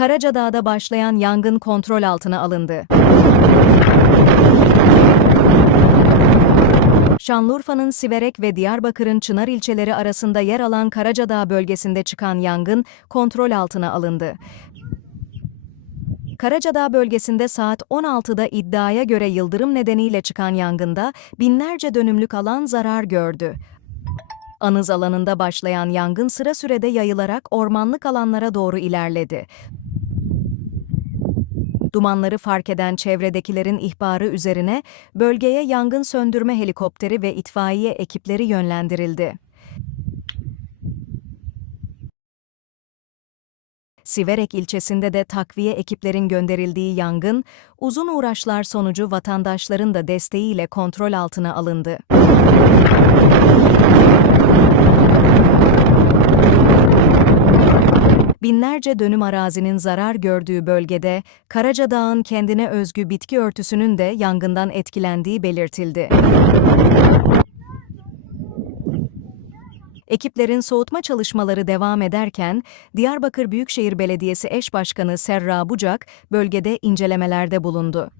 Karacadağ'da başlayan yangın kontrol altına alındı. Şanlıurfa'nın Siverek ve Diyarbakır'ın Çınar ilçeleri arasında yer alan Karacadağ bölgesinde çıkan yangın kontrol altına alındı. Karacadağ bölgesinde saat 16'da iddiaya göre yıldırım nedeniyle çıkan yangında binlerce dönümlük alan zarar gördü. Anız alanında başlayan yangın sıra sürede yayılarak ormanlık alanlara doğru ilerledi. Dumanları fark eden çevredekilerin ihbarı üzerine bölgeye yangın söndürme helikopteri ve itfaiye ekipleri yönlendirildi. Siverek ilçesinde de takviye ekiplerin gönderildiği yangın, uzun uğraşlar sonucu vatandaşların da desteğiyle kontrol altına alındı. Binlerce dönüm arazinin zarar gördüğü bölgede, Karacadağ'ın kendine özgü bitki örtüsünün de yangından etkilendiği belirtildi. Ekiplerin soğutma çalışmaları devam ederken, Diyarbakır Büyükşehir Belediyesi eş başkanı Serra Bucak, bölgede incelemelerde bulundu.